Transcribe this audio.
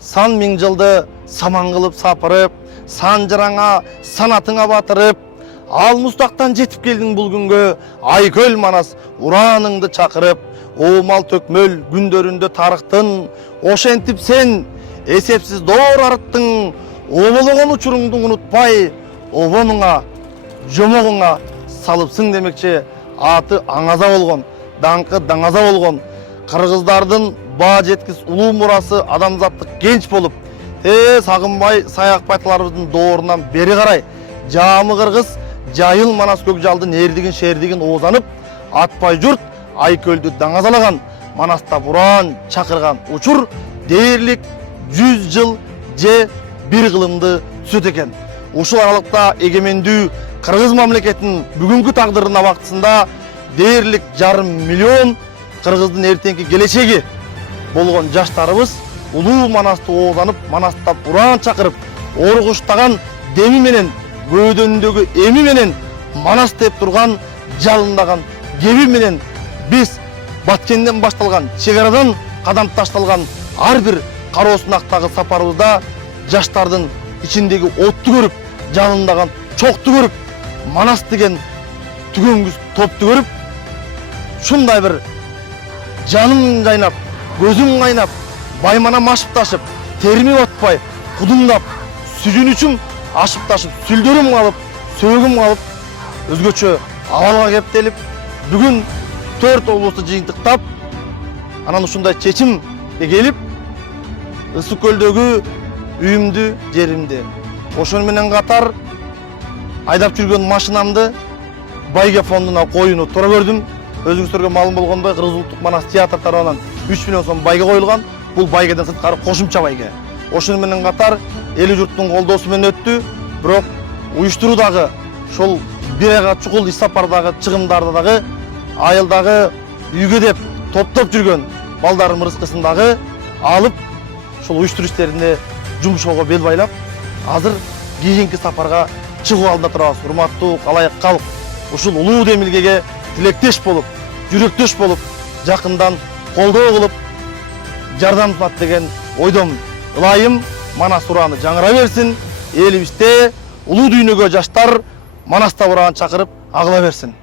сан миң жылды саман кылып сапырып, сан жыраңа, санатыңа батырып, ал мустактан жетип келдиң бул күнгө, Айкөл Манас ураныңды чакырып, оомал төкмөл күндөрүндө тарыктын, ошентип сен эсепсиз доор арыттың, обологон учуруңду унутпай, обонуңа, жомогуңа салыпсың демекчи. Аты аңаза болгон, даңкы даңаза болгон, кыргыздардын баа жеткис улуу мурасы адамзаттык кенч болуп, Сагынбай Саякбайларыбыздын доорунан бери карай жаамы кыргыз жайыл Манас Көкжалдын эрдигин шердигин оозанып, атпай журт Айкөлдү даңазалаган, Манаста буран чакырган учур дээрлик 100 жыл же бир кылымды түзөт экен. Ушул аралыкта эгемендүү кыргыз мамлекетинин бүгүнкү тагдырына бактысында дээрлик 1,5 миллион кыргыздын эртеңки келечеги болгон жаштарыбыз улуу Манасты оозанып, Манаста уран чакырып, оргуштаган деми менен, көөдөнүндөгү эми менен, Манас деп турган жалындаган кеби менен биз Баткенден башталган, чегарадан кадам ташталган ар бир кароосунактагы сапарыбызда жаштардын ичиндеги отту көрүп, жалындаган чокту көрүп, Манас деген түгөнгүс топту көрүп, шундай бир жаным жайнап, көзүм кайнап, баймана машып ташып, терими батпай, кудумдап, сүйүнүчүм ашып ташып, сүлдөрүм калып, сөөгүм калып, өзгөчө абалга кептелип, бүгүн 4 облусту жыйынтыктап, анан ушундай чечимге келип, Ысык көлдөгү үйүмдү, жеримди, ошону менен катар айдап жүргөн машинамды байге фондуна коюуну туура көрдүм. Өзүңүздөргө маалым болгондой, Кыргыз улуттук Манас театр тарабынан 3 миллион сом байге коюлган. Бул байгеден сырткары кошумча байге. Ошону менен катар эли журттун колдоосу менен өттү. Бирок уюштуруудагы ошол бир айга чукул иш сапардагы чыгымдарды дагы айылдагы үйгө деп топтоп жүргөн балдардын ырыскысын дагы алып, ошол уюштуруу иштерине жумшоого бел байлап, азыр кийинки сапарга чыгуу алдында турабыз. Урматтуу калайык калк, ушул улуу демилгеге тилектеш болуп, жүрөктөш болуп, жакындан колдоо кылып, жардам сунат деген ойдом. Ылайым Манас ураны жаңыра берсин, элибизде улуу дүйнөгө жаштар Манаста уран чакырып агыла берсин.